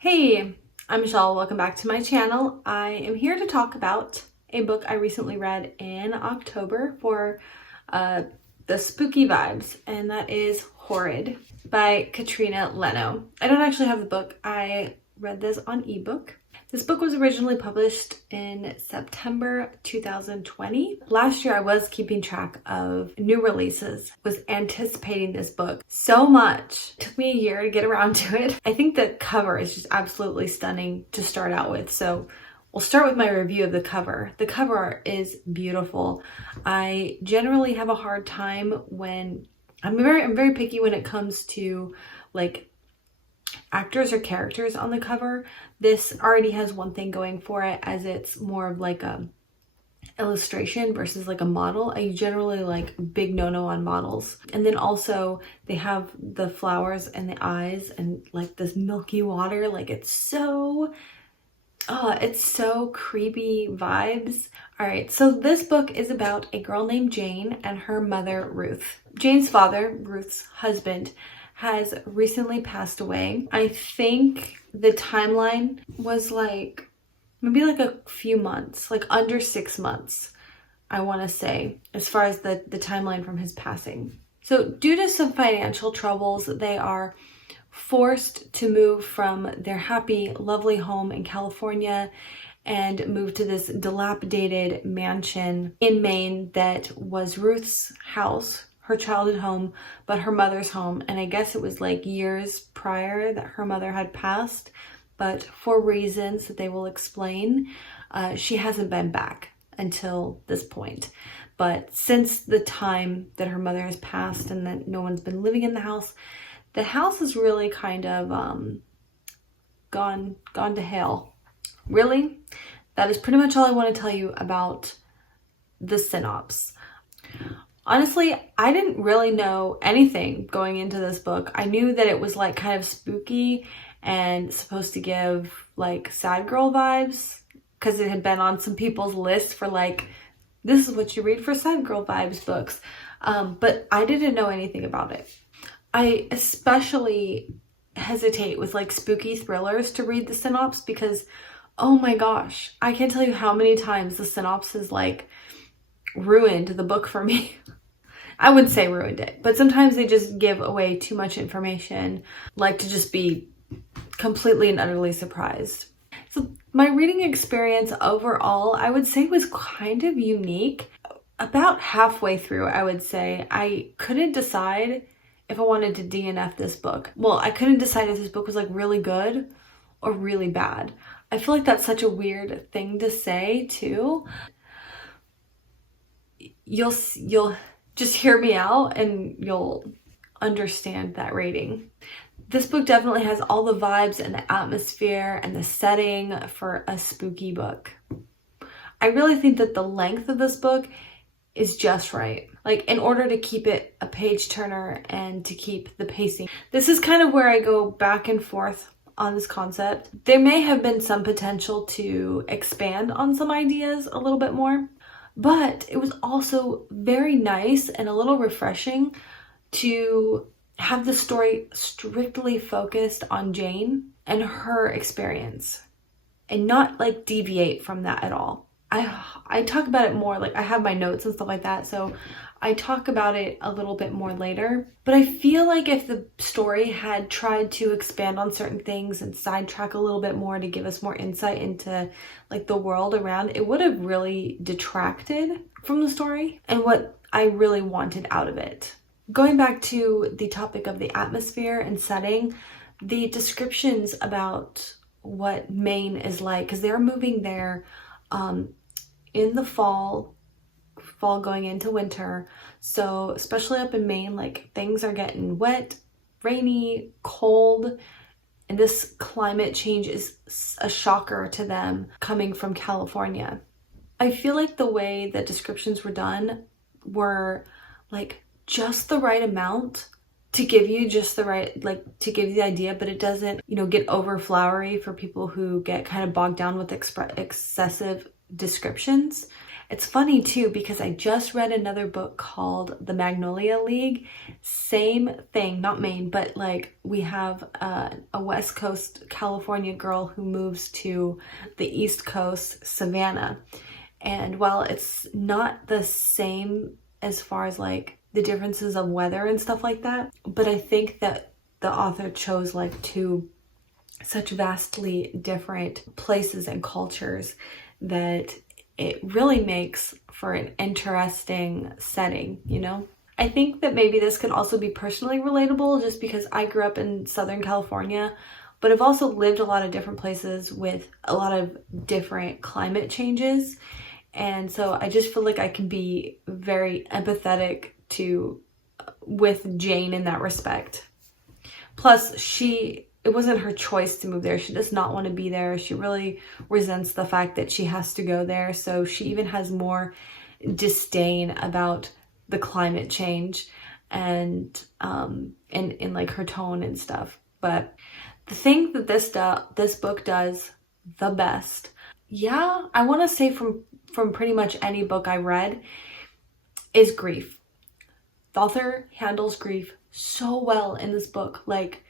Hey, I'm Michelle. Welcome back to my channel. I am here to talk about a book I recently read in October for the spooky vibes, and that is Horrid by Katrina Leno. I don't actually have the book. I read this on ebook. This book was originally published in September 2020. Last year I was keeping track of new releases, was anticipating this book so much. It took me a year to get around to it. I think the cover is just absolutely stunning to start out with, so we'll start with my review of the cover. The cover art is beautiful. I generally have a hard time when I'm very picky when it comes to like actors or characters on the cover. This already has one thing going for it, as it's more of like a illustration versus like a model. I generally like big no-no on models. And then also they have the flowers and the eyes and like this milky water. Like it's so creepy vibes. All right, so this book is about a girl named Jane and her mother, Ruth. Jane's father, Ruth's husband, has recently passed away. I think the timeline was like maybe like a few months, like under 6 months, I want to say, as far as the timeline from his passing. So due to some financial troubles, they are forced to move from their happy, lovely home in California and move to this dilapidated mansion in Maine that was Ruth's house, her childhood home, but her mother's home. And I guess it was like years prior that her mother had passed, but for reasons that they will explain, she hasn't been back until this point. But since the time that her mother has passed and that no one's been living in the house is really kind of gone to hell. Really? That is pretty much all I want to tell you about the synopsis. Honestly, I didn't really know anything going into this book. I knew that it was like kind of spooky and supposed to give like sad girl vibes because it had been on some people's list for like, this is what you read for sad girl vibes books. But I didn't know anything about it. I especially hesitate with like spooky thrillers to read the synopsis because, oh my gosh, I can't tell you how many times the synopsis like ruined the book for me. I wouldn't say ruined it, but sometimes they just give away too much information, like to just be completely and utterly surprised. So my reading experience overall, I would say, was kind of unique. About halfway through, I would say, I couldn't decide if I wanted to DNF this book. Well, I couldn't decide if this book was like really good or really bad. I feel like that's such a weird thing to say too. You'll just hear me out and you'll understand that rating. This book definitely has all the vibes and the atmosphere and the setting for a spooky book. I really think that the length of this book is just right. Like, in order to keep it a page turner and to keep the pacing. This is kind of where I go back and forth on this concept. There may have been some potential to expand on some ideas a little bit more, but it was also very nice and a little refreshing to have the story strictly focused on Jane and her experience and not like deviate from that at all. I talk about it more, like I have my notes and stuff like that, so I talk about it a little bit more later. But I feel like if the story had tried to expand on certain things and sidetrack a little bit more to give us more insight into like the world around, it would have really detracted from the story and what I really wanted out of it. Going back to the topic of the atmosphere and setting, the descriptions about what Maine is like, because they're moving there in the fall going into winter. So especially up in Maine, like things are getting wet, rainy, cold, and this climate change is a shocker to them coming from California. I feel like the way that descriptions were done were like just the right amount to give you just the right, like to give you the idea, but it doesn't, get over flowery for people who get kind of bogged down with excessive descriptions. It's funny too, because I just read another book called The Magnolia League. Same thing, not Maine, but like we have a West Coast California girl who moves to the East Coast, Savannah. And while it's not the same as far as like the differences of weather and stuff like that, but I think that the author chose like two such vastly different places and cultures that it really makes for an interesting setting, you know? I think that maybe this could also be personally relatable just because I grew up in Southern California, but I've also lived a lot of different places with a lot of different climate changes. And so I just feel like I can be very empathetic with Jane in that respect. Plus, it wasn't her choice to move there. She does not want to be there. She really resents the fact that she has to go there. So she even has more disdain about the climate change and in like her tone and stuff. But the thing that this book does the best, yeah, I want to say from pretty much any book I read, is grief. The author handles grief so well in this book. Like,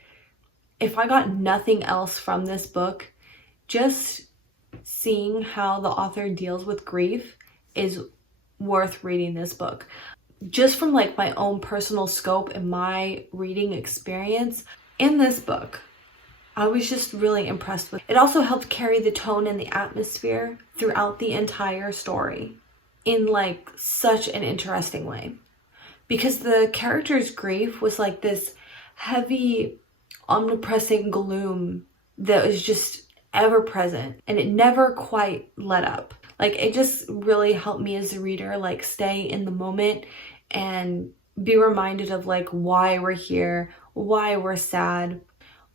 if I got nothing else from this book, just seeing how the author deals with grief is worth reading this book. Just from like my own personal scope and my reading experience in this book, I was just really impressed with it. It also helped carry the tone and the atmosphere throughout the entire story in like such an interesting way. Because the character's grief was like this heavy, omnipresent gloom that was just ever present, and it never quite let up. Like, it just really helped me as a reader like stay in the moment and be reminded of like why we're here, why we're sad,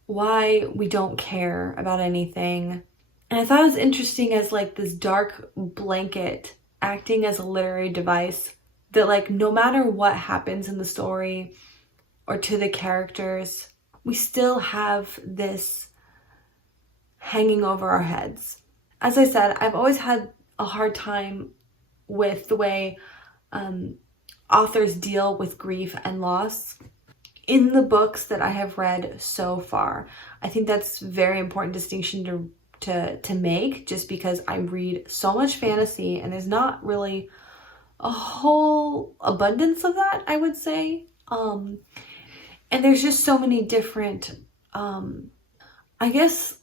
why we don't care about anything. And I thought it was interesting as like this dark blanket acting as a literary device that like no matter what happens in the story or to the characters, we still have this hanging over our heads. As I said, I've always had a hard time with the way authors deal with grief and loss in the books that I have read so far. I think that's a very important distinction to make, just because I read so much fantasy and there's not really a whole abundance of that, I would say. And there's just so many different, I guess,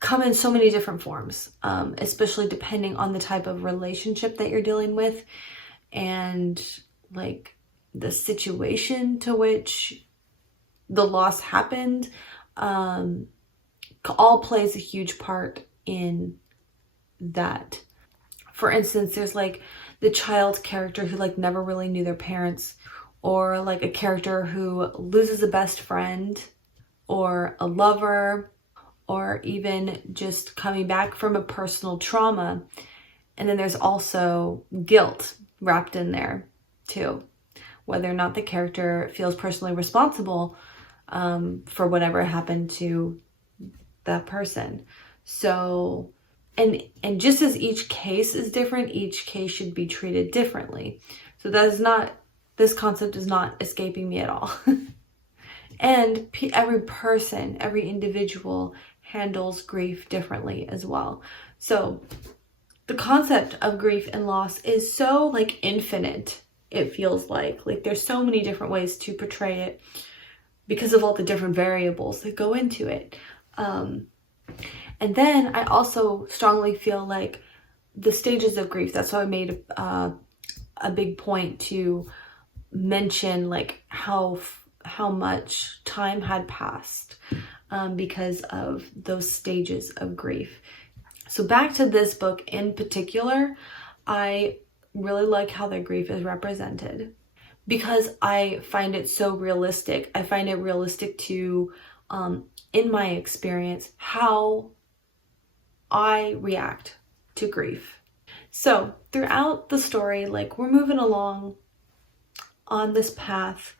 come in so many different forms, especially depending on the type of relationship that you're dealing with and like the situation to which the loss happened. All plays a huge part in that. For instance, there's like the child character who like never really knew their parents, or like a character who loses a best friend or a lover, or even just coming back from a personal trauma. And then there's also guilt wrapped in there too, whether or not the character feels personally responsible for whatever happened to that person. So, and just as each case is different, each case should be treated differently. So this concept is not escaping me at all. And every person, every individual handles grief differently as well. So the concept of grief and loss is so like infinite, it feels like there's so many different ways to portray it because of all the different variables that go into it. And then I also strongly feel like the stages of grief, that's why I made a big point to mention like how much time had passed because of those stages of grief. So back to this book in particular, I really like how the grief is represented because I find it so realistic. I find it realistic to, in my experience, how I react to grief. So throughout the story, like we're moving along on this path,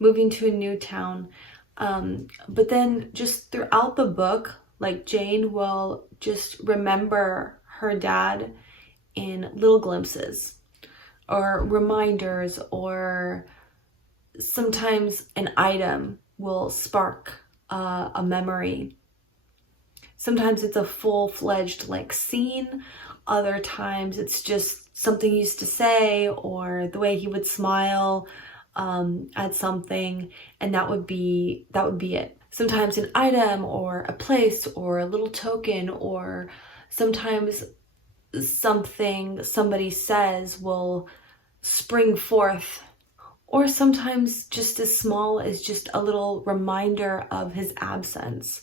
moving to a new town. But then just throughout the book, like Jane will just remember her dad in little glimpses or reminders, or sometimes an item will spark a memory. Sometimes it's a full-fledged like scene. Other times it's just something he used to say, or the way he would smile at something, and that would be it. Sometimes an item or a place or a little token, or sometimes something somebody says will spring forth, or sometimes just as small as just a little reminder of his absence.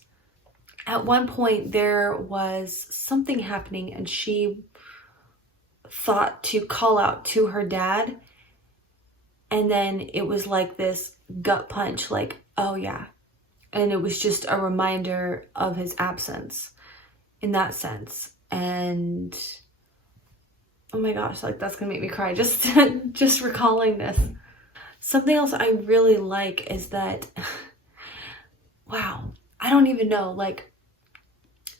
At one point there was something happening and she thought to call out to her dad, and then it was like this gut punch, like, oh yeah. And it was just a reminder of his absence in that sense. And oh my gosh, like that's gonna make me cry just recalling this. Something else I really like is that, wow, I don't even know, like,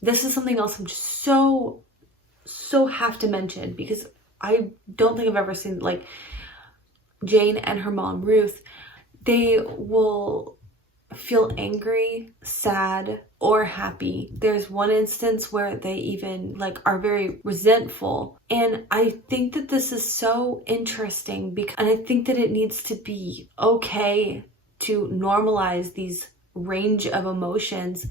this is something else I'm just so have to mention, because I don't think I've ever seen, like, Jane and her mom Ruth, they will feel angry, sad, or happy. There's one instance where they even like are very resentful, and I think that this is so interesting, because and I think that it needs to be okay to normalize these range of emotions.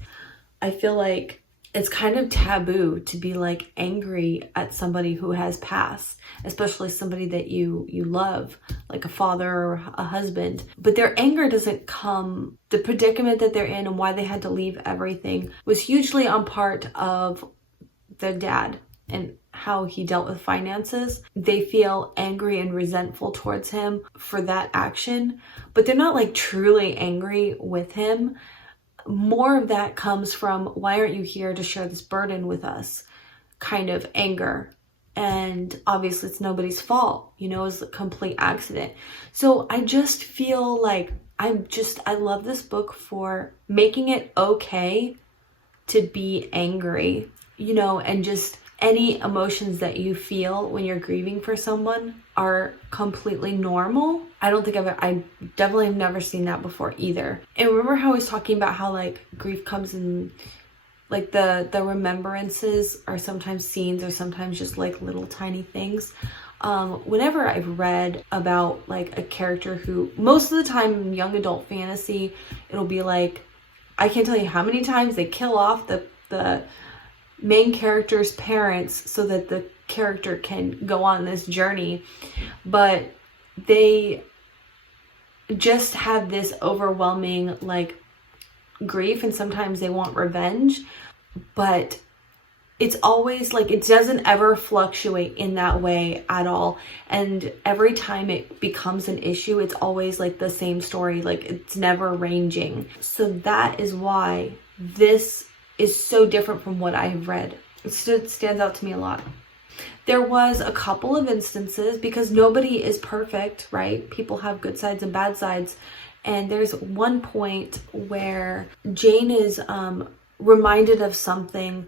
I feel like it's kind of taboo to be like angry at somebody who has passed, especially somebody that you love, like a father or a husband. But their anger doesn't come, the predicament that they're in and why they had to leave everything was hugely on part of their dad and how he dealt with finances. They feel angry and resentful towards him for that action, but they're not like truly angry with him. More of that comes from, why aren't you here to share this burden with us, kind of anger. And obviously it's nobody's fault, you know, it's a complete accident. So I just feel like I love this book for making it okay to be angry, you know, and just any emotions that you feel when you're grieving for someone are completely normal. I definitely have never seen that before either. And remember how I was talking about how like grief comes in, like the remembrances are sometimes scenes or sometimes just like little tiny things. Whenever I've read about like a character who, most of the time in young adult fantasy, it'll be like, I can't tell you how many times they kill off the main character's parents so that the character can go on this journey, but they just have this overwhelming like grief, and sometimes they want revenge, but it's always like, it doesn't ever fluctuate in that way at all. And every time it becomes an issue, it's always like the same story, like it's never ranging. So that is why this is so different from what I've read. It stands out to me a lot. There was a couple of instances, because nobody is perfect, right? People have good sides and bad sides. And there's one point where Jane is reminded of something,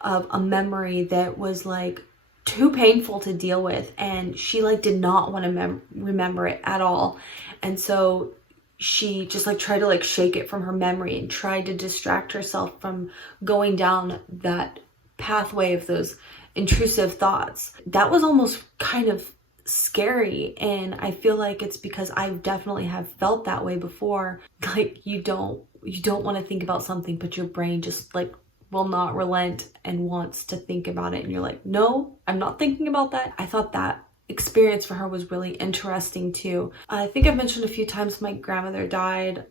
of a memory that was like too painful to deal with, and she like did not want to remember it at all. And so she just like tried to like shake it from her memory and tried to distract herself from going down that pathway of those intrusive thoughts. That was almost kind of scary, and I feel like it's because I definitely have felt that way before. Like you don't want to think about something, but your brain just like will not relent and wants to think about it, and you're like, no, I'm not thinking about that. I thought that experience for her was really interesting too. I think I've mentioned a few times my grandmother died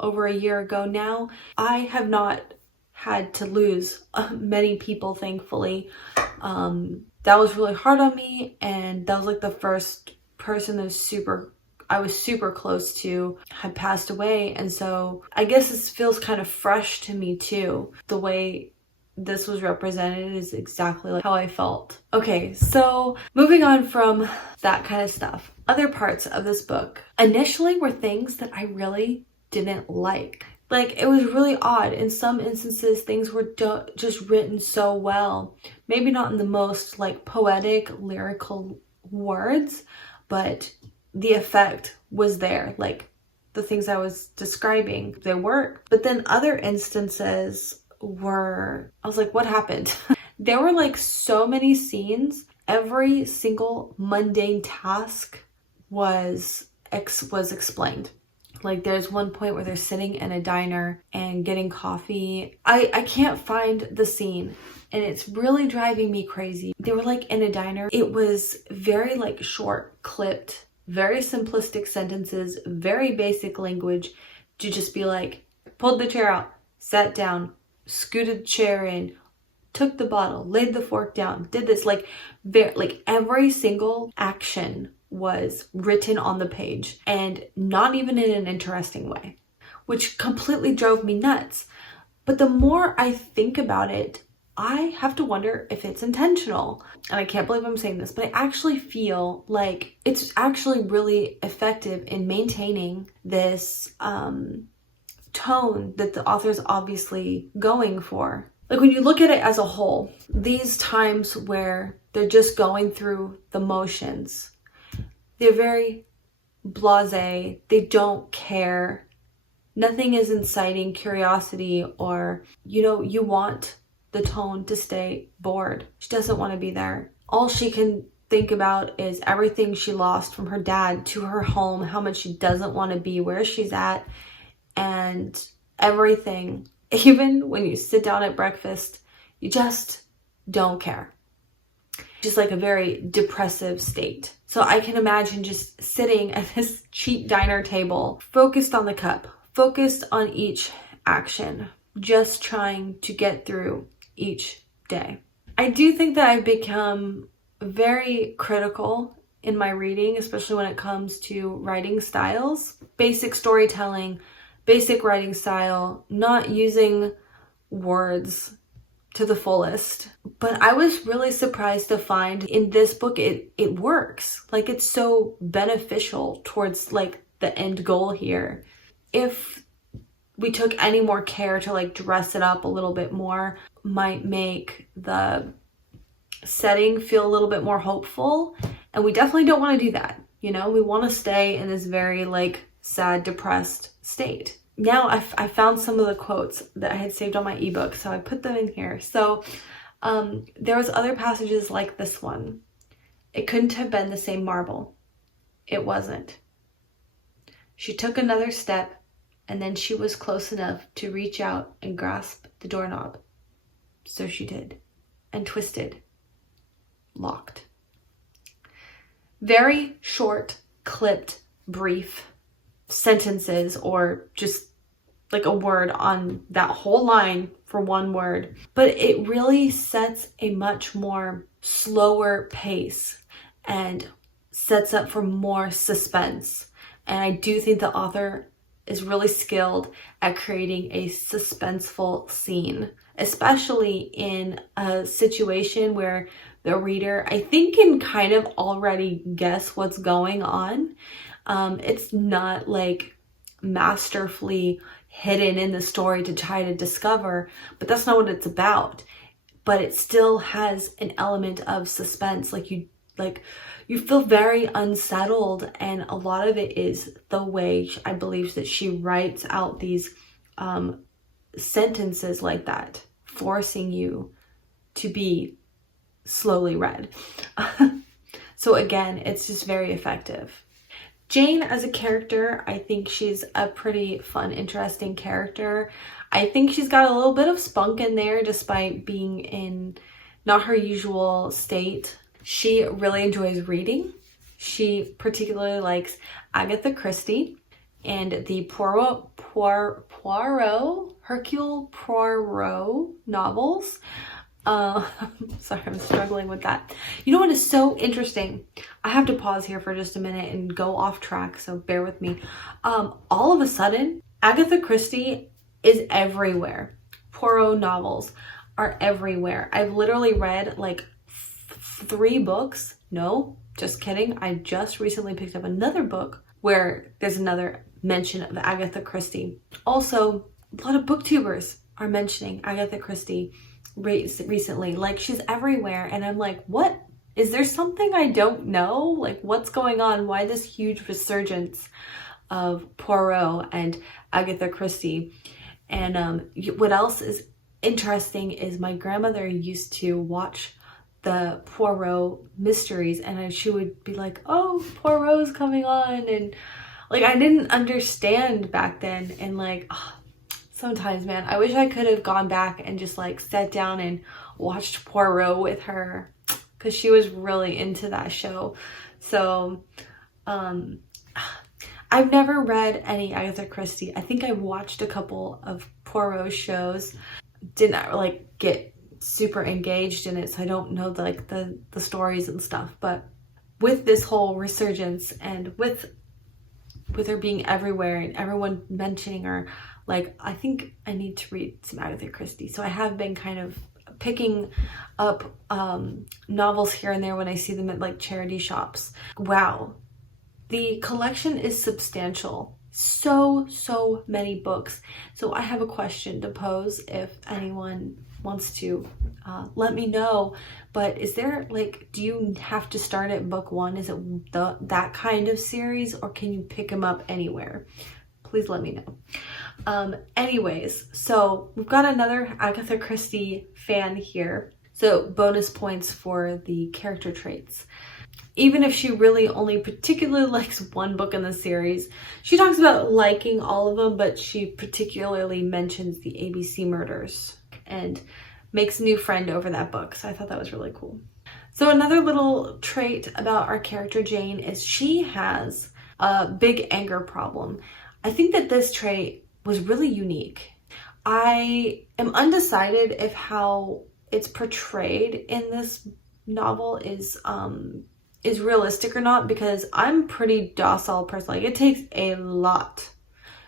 over a year ago now. I have not had to lose many people, thankfully. That was really hard on me, and that was like the first person that I was super close to had passed away. And so I guess this feels kind of fresh to me too. The way this was represented is exactly like how I felt. Okay, so moving on from that kind of stuff, other parts of this book initially were things that I really didn't like. Like, it was really odd. In some instances, things were just written so well. Maybe not in the most like poetic, lyrical words, but the effect was there. Like, the things I was describing, they worked. But then other instances were, I was like, what happened? There were like so many scenes. Every single mundane task was explained. Like, there's one point where they're sitting in a diner and getting coffee. I can't find the scene, and it's really driving me crazy. They were like in a diner. It was very like short, clipped, very simplistic sentences, very basic language to just be like, pulled the chair out, sat down, scooted the chair in, took the bottle, laid the fork down, did this. Like, every single action was written on the page, and not even in an interesting way, which completely drove me nuts. But the more I think about it, I have to wonder if it's intentional. And I can't believe I'm saying this, but I actually feel like it's actually really effective in maintaining this tone that the author's obviously going for. Like, when you look at it as a whole, these times where they're just going through the motions, they're very blasé, they don't care. Nothing is inciting curiosity, or, you want the tone to stay bored. She doesn't want to be there. All she can think about is everything she lost from her dad to her home, how much she doesn't want to be where she's at, and everything. Even when you sit down at breakfast, you just don't care. Just like a very depressive state. So I can imagine just sitting at this cheap diner table, focused on the cup, focused on each action, just trying to get through each day. I do think that I've become very critical in my reading, especially when it comes to writing styles. Basic storytelling, basic writing style, not using words to the fullest. But I was really surprised to find in this book it works. Like, it's so beneficial towards like the end goal here. If we took any more care to like dress it up a little bit more, might make the setting feel a little bit more hopeful. And we definitely don't want to do that. We want to stay in this very like sad, depressed state. Now I found some of the quotes that I had saved on my ebook, so I put them in here. So there was other passages like this one. It couldn't have been the same marble. It wasn't. She took another step, and then she was close enough to reach out and grasp the doorknob. So she did, and twisted, locked. Very short, clipped, brief sentences, or just like a word on that whole line for one word. But it really sets a much more slower pace and sets up for more suspense. And I do think the author is really skilled at creating a suspenseful scene, especially in a situation where the reader, I think, can kind of already guess what's going on. It's not like masterfully hidden in the story to try to discover, but that's not what it's about. But it still has an element of suspense. You feel very unsettled, and a lot of it is the way I believe that she writes out these sentences like that, forcing you to be slowly read. So again, it's just very effective. Jane as a character, I think she's a pretty fun, interesting character. I think she's got a little bit of spunk in there despite being in not her usual state. She really enjoys reading. She particularly likes Agatha Christie and the Hercule Poirot novels. Sorry, I'm struggling with that. You know what is so interesting? I have to pause here for just a minute and go off track, so bear with me. All of a sudden, Agatha Christie is everywhere. Poirot novels are everywhere. I've literally read like 3 books. No, just kidding. I just recently picked up another book where there's another mention of Agatha Christie. Also, a lot of booktubers are mentioning Agatha Christie recently. Like, she's everywhere, and I'm like, what? Is there something I don't know? Like, what's going on? Why this huge resurgence of Poirot and Agatha Christie? And what else is interesting is my grandmother used to watch the Poirot mysteries, and she would be like, oh, Poirot's coming on, and like, I didn't understand back then, and like, sometimes, man, I wish I could have gone back and just like sat down and watched Poirot with her, because she was really into that show. So I've never read any Agatha Christie. I think I watched a couple of Poirot shows, didn't like get super engaged in it, so I don't know the stories and stuff. But with this whole resurgence, and with her being everywhere and everyone mentioning her, like, I think I need to read some Agatha Christie. So I have been kind of picking up novels here and there when I see them at like charity shops. Wow, the collection is substantial. So many books. So I have a question to pose if anyone wants to let me know. But is there, like, do you have to start at book 1? Is it that kind of series, or can you pick them up anywhere? Please let me know. Anyways, so we've got another Agatha Christie fan here. So bonus points for the character traits. Even if she really only particularly likes one book in the series, she talks about liking all of them, but she particularly mentions the ABC murders and makes a new friend over that book. So I thought that was really cool. So another little trait about our character Jane is she has a big anger problem. I think that this trait was really unique. I am undecided if how it's portrayed in this novel is realistic or not, because I'm a pretty docile person. Like, it takes a lot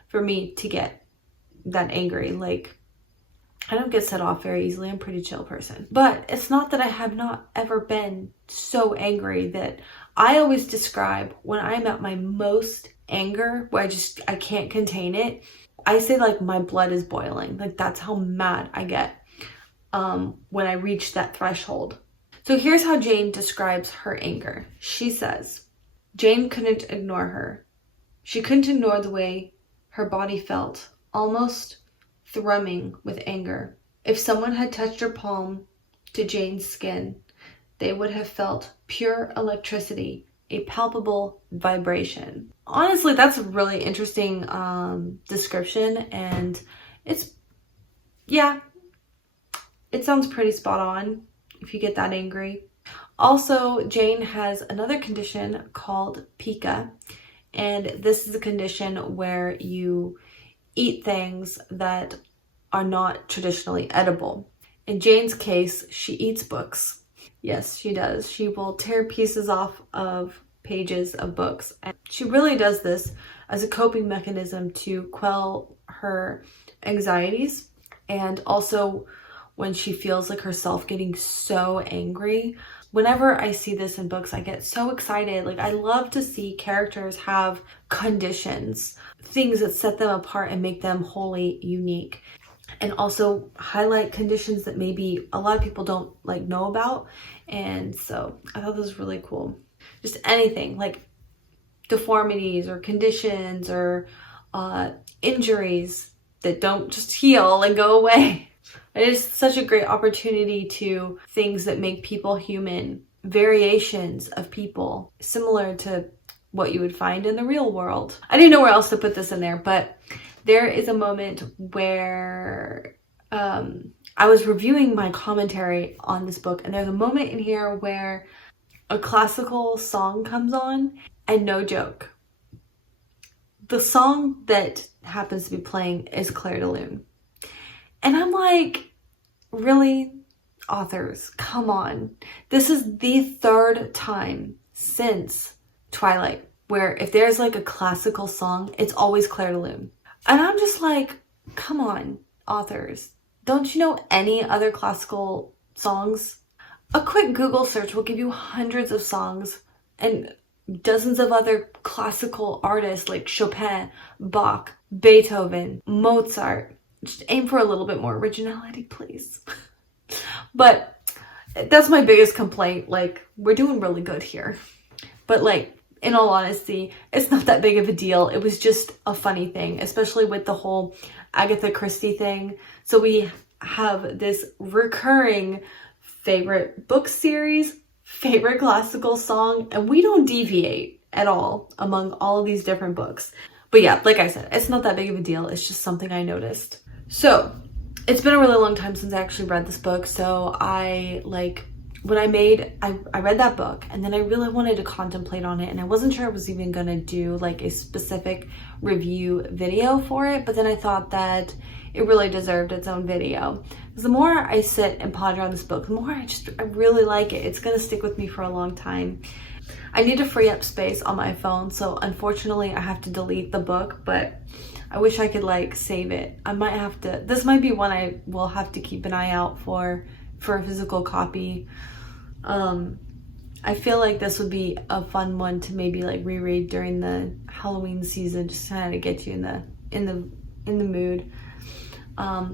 for me to get that angry. Like, I don't get set off very easily. I'm a pretty chill person. But it's not that I have not ever been so angry. That I always describe when I'm at my most anger, where I can't contain it. I say like my blood is boiling. Like, that's how mad I get when I reach that threshold. So here's how Jane describes her anger. She says, Jane couldn't ignore her. She couldn't ignore the way her body felt, almost thrumming with anger. If someone had touched her palm to Jane's skin, they would have felt pure electricity, a palpable vibration. Honestly, that's a really interesting description, and it sounds pretty spot on if you get that angry. Also, Jane has another condition called pica, and this is a condition where you eat things that are not traditionally edible. In Jane's case, she eats books. Yes, she does. She will tear pieces off of pages of books. And she really does this as a coping mechanism to quell her anxieties, and also when she feels like herself getting so angry. Whenever I see this in books, I get so excited. Like, I love to see characters have conditions, things that set them apart and make them wholly unique. And also highlight conditions that maybe a lot of people don't like know about. And so I thought this was really cool. Just anything like deformities or conditions or injuries that don't just heal and go away. It is such a great opportunity to things that make people human, variations of people, similar to what you would find in the real world. I didn't know where else to put this in there, but there is a moment where I was reviewing my commentary on this book, and there's a moment in here where a classical song comes on, and no joke, the song that happens to be playing is Clair de Lune. And I'm like, really? Authors, come on. This is the third time since Twilight where if there's like a classical song, it's always Clair de Lune. And I'm just like, come on, authors. Don't you know any other classical songs? A quick Google search will give you hundreds of songs and dozens of other classical artists like Chopin, Bach, Beethoven, Mozart. just aim for a little bit more originality, please. But that's my biggest complaint. Like, we're doing really good here. But like, in all honesty, it's not that big of a deal. It was just a funny thing, especially with the whole Agatha Christie thing. So we have this recurring favorite book series, favorite classical song, and we don't deviate at all among all of these different books. But yeah, like I said, it's not that big of a deal. It's just something I noticed. So it's been a really long time since I actually read this book. So I read that book, and then I really wanted to contemplate on it, and I wasn't sure I was even gonna do like a specific review video for it, but then I thought that it really deserved its own video. Because the more I sit and ponder on this book, the more I really like it. It's gonna stick with me for a long time. I need to free up space on my phone, so unfortunately I have to delete the book, but I wish I could like save it. I might have to, this might be one I will have to keep an eye out for a physical copy. I feel like this would be a fun one to maybe like reread during the Halloween season, just to kind of get you in the mood. I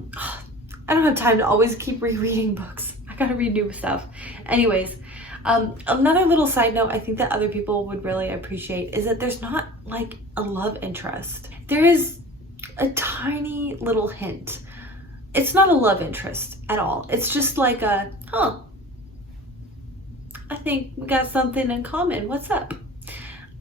don't have time to always keep rereading books. I gotta read new stuff. Anyways, another little side note I think that other people would really appreciate is that there's not like a love interest. There is a tiny little hint. It's not a love interest at all. It's just like a, I think we got something in common. What's up?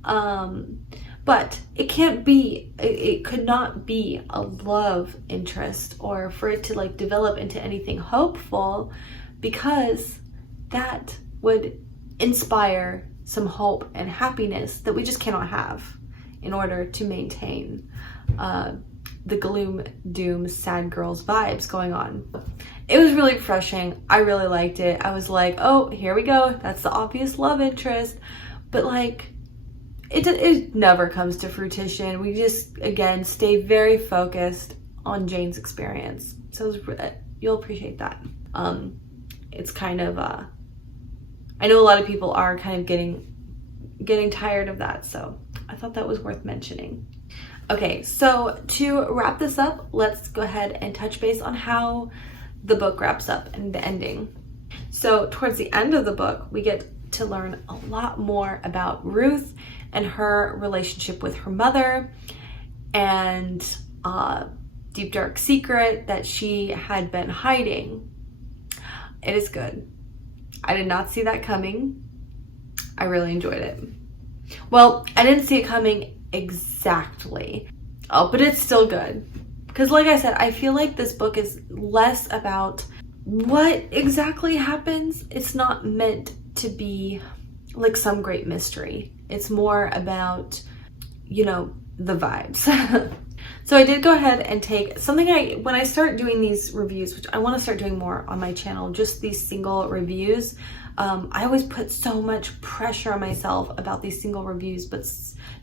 But it could not be a love interest, or for it to like develop into anything hopeful, because that would inspire some hope and happiness that we just cannot have in order to maintain the gloom, doom, sad girls vibes going on. It was really refreshing. I really liked it. I was like, oh, here we go. That's the obvious love interest. But like, it never comes to fruition. We just, again, stay very focused on Jane's experience. So you'll appreciate that. It's kind of, I know a lot of people are kind of getting tired of that. So I thought that was worth mentioning. Okay, so to wrap this up, let's go ahead and touch base on how the book wraps up and the ending. So towards the end of the book, we get to learn a lot more about Ruth and her relationship with her mother, and deep dark secret that she had been hiding. It is good. I did not see that coming. I really enjoyed it. Well, I didn't see it coming exactly. Oh, but it's still good. Because like I said, I feel like this book is less about what exactly happens. It's not meant to be like some great mystery. It's more about, you know, the vibes. So I did go ahead and take something when I start doing these reviews, which I want to start doing more on my channel, just these single reviews. I always put so much pressure on myself about these single reviews, but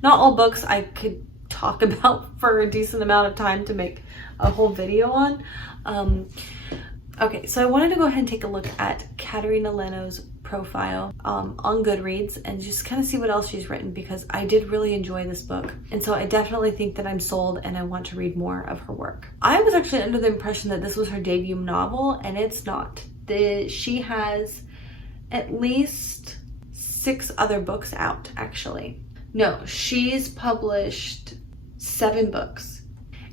not all books I could talk about for a decent amount of time to make a whole video on. Okay, so I wanted to go ahead and take a look at Katerina Leno's profile on Goodreads and just kind of see what else she's written, because I did really enjoy this book. And so I definitely think that I'm sold and I want to read more of her work. I was actually under the impression that this was her debut novel, and it's not. She has at least 6 other books out, actually. No, she's published 7 books,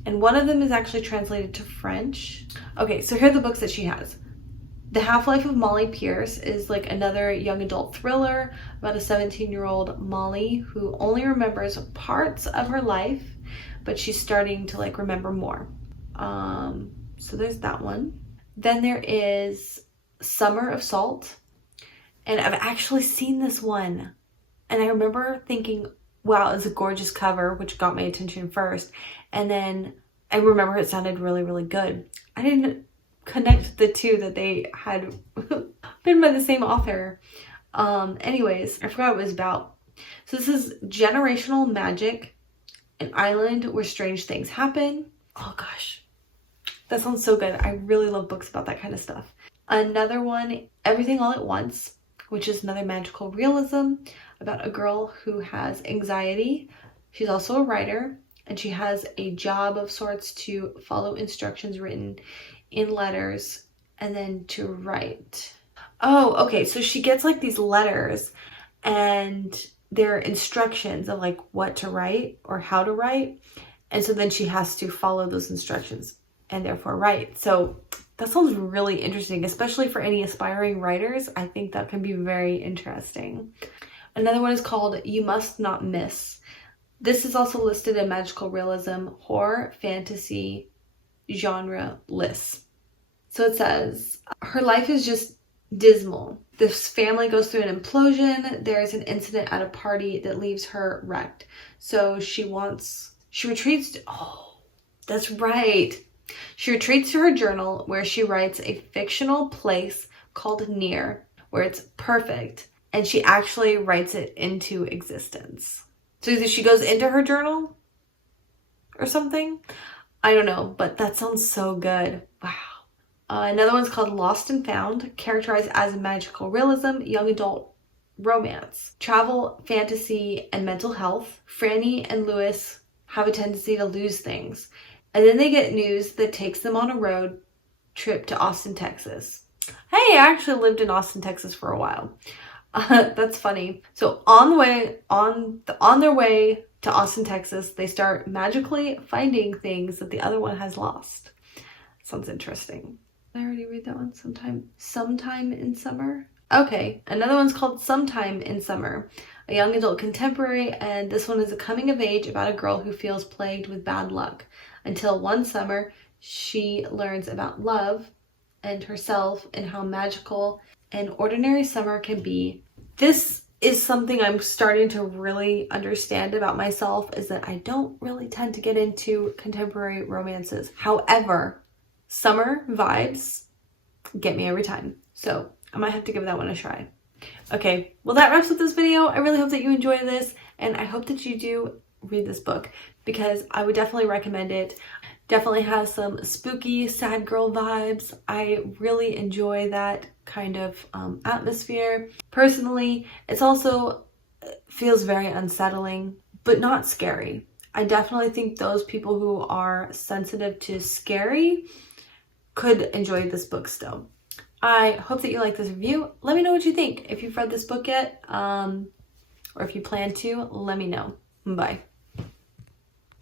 and one of them is actually translated to French. Okay, so here are the books that she has. The Half-Life of Molly Pierce is like another young adult thriller about a 17-year-old Molly who only remembers parts of her life, but she's starting to like remember more. So there's that one. Then there is Summer of Salt, and I've actually seen this one, and I remember thinking, wow, it's a gorgeous cover, which got my attention first. And then I remember it sounded really, really good. I didn't connect the two, that they had been by the same author. Anyways, I forgot what it was about. So this is generational magic, an island where strange things happen. Oh gosh, that sounds so good. I really love books about that kind of stuff. Another one, Everything All at Once, which is another magical realism about a girl who has anxiety. She's also a writer, and she has a job of sorts to follow instructions written in letters and then to write. Oh, okay, so she gets like these letters and they're instructions of like what to write or how to write, and so then she has to follow those instructions and therefore write. So that sounds really interesting, especially for any aspiring writers. I think that can be very interesting. Another one is called You Must Not Miss. This is also listed in magical realism, horror, fantasy, genre lists. So it says, her life is just dismal. This family goes through an implosion. There's an incident at a party that leaves her wrecked. So she retreats to, oh, that's right. She retreats to her journal where she writes a fictional place called Near, where it's perfect. And she actually writes it into existence. So either she goes into her journal or something. I don't know, but that sounds so good. Wow. Another one's called Lost and Found, characterized as magical realism, young adult romance, travel, fantasy, and mental health. Franny and Lewis have a tendency to lose things, and then they get news that takes them on a road trip to Austin, Texas. Hey, I actually lived in Austin, Texas for a while. That's funny. So on their way to Austin, Texas, they start magically finding things that the other one has lost. Sounds interesting. Did I already read that one? Sometime in Summer. Okay, another one's called Sometime in Summer, a young adult contemporary, and this one is a coming of age about a girl who feels plagued with bad luck until one summer she learns about love and herself and how magical an ordinary summer can be. This is something I'm starting to really understand about myself, is that I don't really tend to get into contemporary romances. However, summer vibes get me every time. So I might have to give that one a try. Okay, well that wraps up this video. I really hope that you enjoyed this, and I hope that you do read this book because I would definitely recommend it. Definitely has some spooky, sad girl vibes. I really enjoy that kind of atmosphere. Personally, it's also feels very unsettling, but not scary. I definitely think those people who are sensitive to scary could enjoy this book still. I hope that you like this review. Let me know what you think. If you've read this book yet, or if you plan to, let me know. Bye.